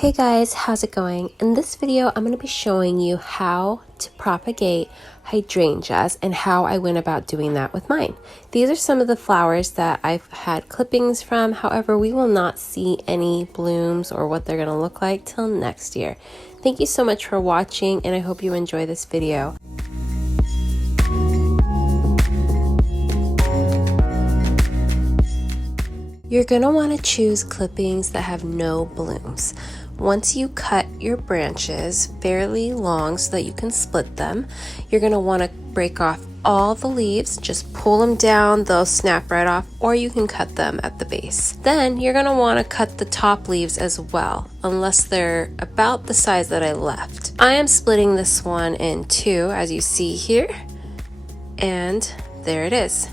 Hey guys, how's it going? In this video, I'm going to be showing you how to propagate hydrangeas and how I went about doing that with mine. These are some of the flowers that I've had clippings from. However, we will not see any blooms or what they're going to look like till next year. Thank you so much for watching, and I hope you enjoy this video. You're going to want to choose clippings that have no blooms. Once you cut your branches fairly long so that you can split them, you're going to want to break off all the leaves. Just pull them down, they'll snap right off, or you can cut them at the base. Then you're going to want to cut the top leaves as well, unless they're about the size that I left. I am splitting this one in two, as you see here, and there it is.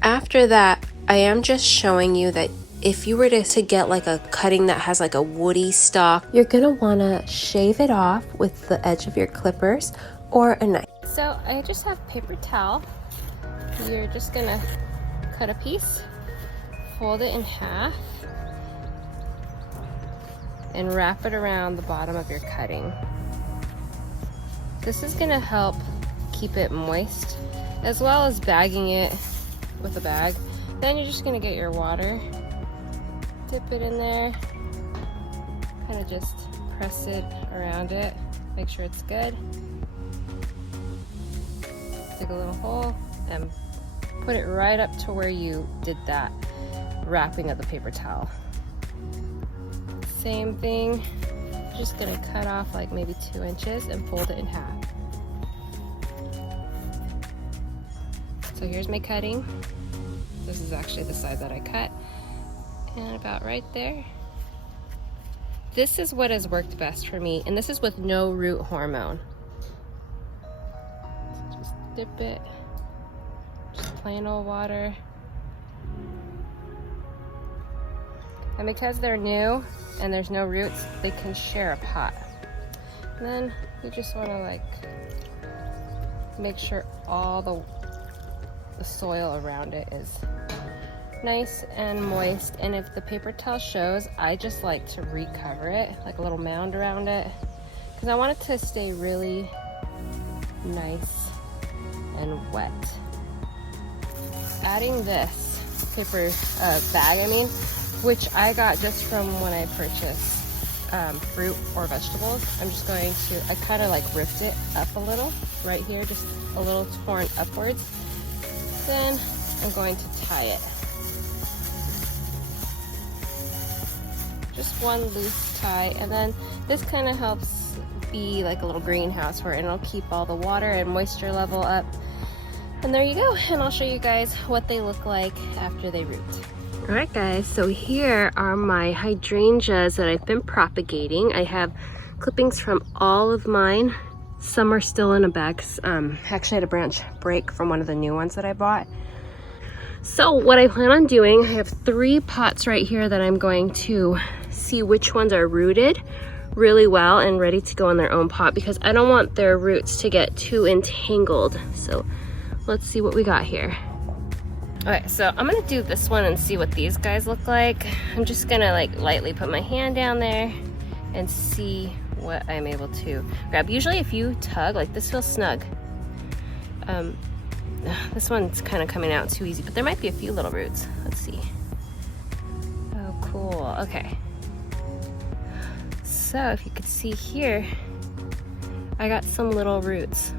After that, I am just showing you that if you were to get like a cutting that has like a woody stalk, you're gonna wanna shave it off with the edge of your clippers or a knife. So I just have paper towel. You're just gonna cut a piece, fold it in half, and wrap it around the bottom of your cutting. This is gonna help keep it moist, as well as bagging it with a bag. Then you're just gonna get your water, dip it in there, kind of just press it around it, make sure it's good. Dig a little hole and put it right up to where you did that wrapping of the paper towel. Same thing, just gonna cut off like maybe 2 inches and fold it in half. So here's my cutting. This is actually the size that I cut, and about right there. This is what has worked best for me, and this is with no root hormone. So just dip it, just plain old water. And because they're new and there's no roots, they can share a pot. And then you just want to like make sure all the soil around it is nice and moist, and if the paper towel shows, I just like to recover it, like a little mound around it, because I want it to stay really nice and wet. Adding this paper bag, which I got just from when I purchased fruit or vegetables, I'm just going to, I kind of like ripped it up a little right here, just a little torn upwards. Then I'm going to tie it. Just one loose tie, and then this kind of helps be like a little greenhouse for it, and it'll keep all the water and moisture level up. And there you go, and I'll show you guys what they look like after they root. Alright guys, so here are my hydrangeas that I've been propagating. I have clippings from all of mine. Some are still in a bag. Actually I had a branch break from one of the new ones that I bought. So what I plan on doing, I have 3 pots right here that I'm going to see which ones are rooted really well and ready to go in their own pot, because I don't want their roots to get too entangled. So let's see what we got here. Okay, so I'm gonna do this one and see what these guys look like. I'm just gonna like lightly put my hand down there and see what I'm able to grab. Usually if you tug, like this feels snug. This one's kind of coming out too easy, but there might be a few little roots. Let's see. Oh, cool. Okay. So if you could see here, I got some little roots.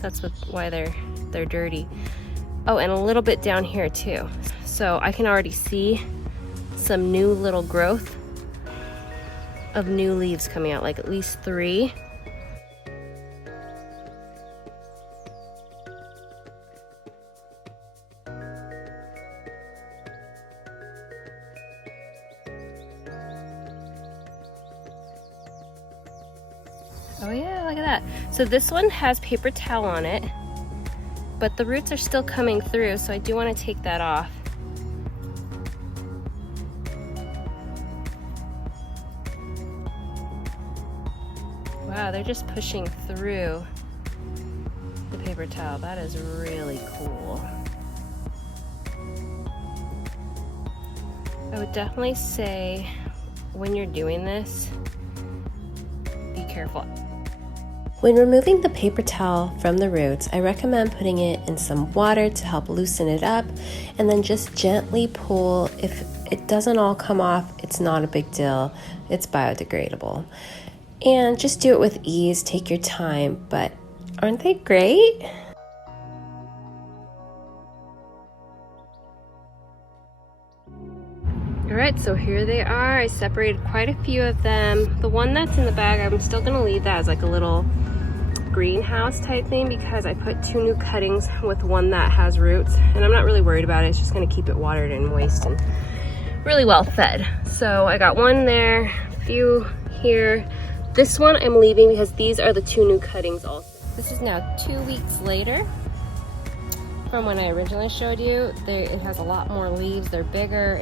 That's why they're dirty. Oh, and a little bit down here too. So I can already see some new little growth of new leaves coming out, like at least 3. Oh yeah, look at that. So this one has paper towel on it, but the roots are still coming through, so I do want to take that off. Wow, they're just pushing through the paper towel. That is really cool. I would definitely say when you're doing this, careful. When removing the paper towel from the roots, I recommend putting it in some water to help loosen it up, and then just gently pull. If it doesn't all come off, it's not a big deal. It's biodegradable. And just do it with ease, take your time, but aren't they great? Alright, so here they are. I separated quite a few of them. The one that's in the bag, I'm still gonna leave that as like a little greenhouse type thing because I put 2 new cuttings with one that has roots, and I'm not really worried about it. It's just gonna keep it watered and moist and really well fed. So I got one there, a few here. This one I'm leaving because these are the 2 new cuttings also. This is now 2 weeks later from when I originally showed you. It has a lot more leaves. They're bigger.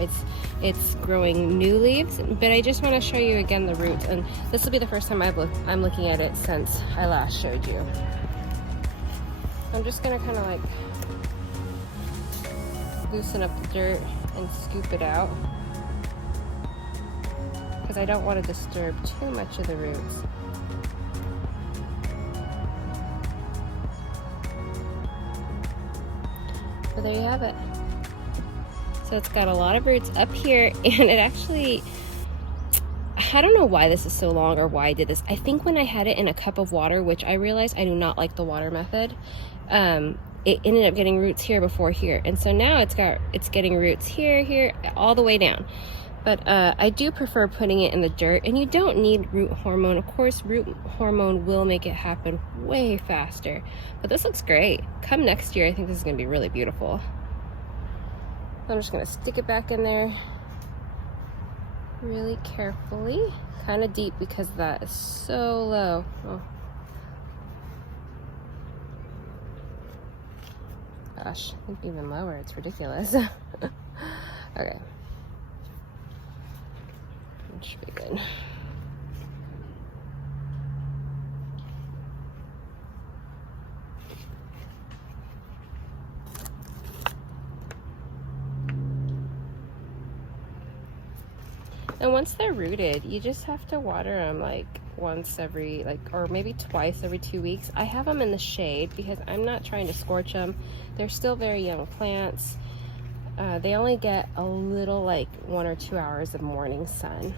It's growing new leaves, but I just want to show you again the roots, and this will be the first time I'm looking at it since I last showed you. I'm just gonna kind of like loosen up the dirt and scoop it out because I don't want to disturb too much of the roots. So there you have it. So it's got a lot of roots up here, and it actually, I don't know why this is so long or why I did this. I think when I had it in a cup of water, which I realized I do not like the water method, it ended up getting roots here before here. And so now it's getting roots here, all the way down. But I do prefer putting it in the dirt, and you don't need root hormone. Of course, root hormone will make it happen way faster, but this looks great. Come next year, I think this is gonna be really beautiful. I'm just gonna stick it back in there really carefully, kind of deep because that is so low. Oh. Gosh, I think even lower, it's ridiculous. Okay. It should be good. And once they're rooted, you just have to water them like once every, or maybe twice every 2 weeks. I have them in the shade because I'm not trying to scorch them. They're still very young plants. They only get a little, like 1 or 2 hours of morning sun.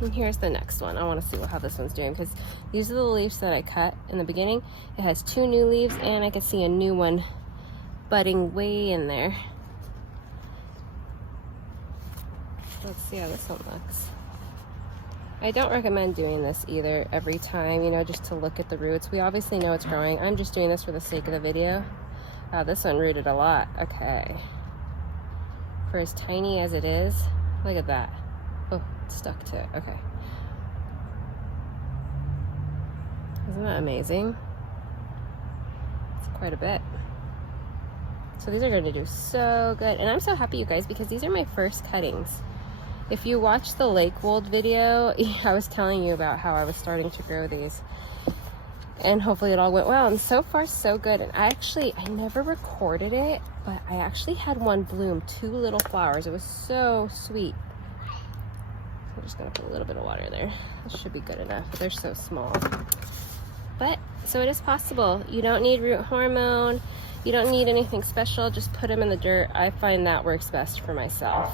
And here's the next one. I want to see how this one's doing because these are the leaves that I cut in the beginning. It has 2 new leaves, and I can see a new one budding way in there. Let's see how this one looks. I don't recommend doing this either every time, you know, just to look at the roots. We obviously know it's growing. I'm just doing this for the sake of the video. This one rooted a lot. Okay. For as tiny as it is, look at that. Oh, it's stuck to it. Okay. Isn't that amazing? It's quite a bit. So these are going to do so good. And I'm so happy, you guys, because these are my first cuttings. If you watched the Lake Wold video, I was telling you about how I was starting to grow these. And hopefully it all went well. And so far, so good. And I never recorded it, but I actually had one bloom 2 little flowers. It was so sweet. I'm just going to put a little bit of water there. This should be good enough, but they're so small. But, so it is possible. You don't need root hormone. You don't need anything special. Just put them in the dirt. I find that works best for myself.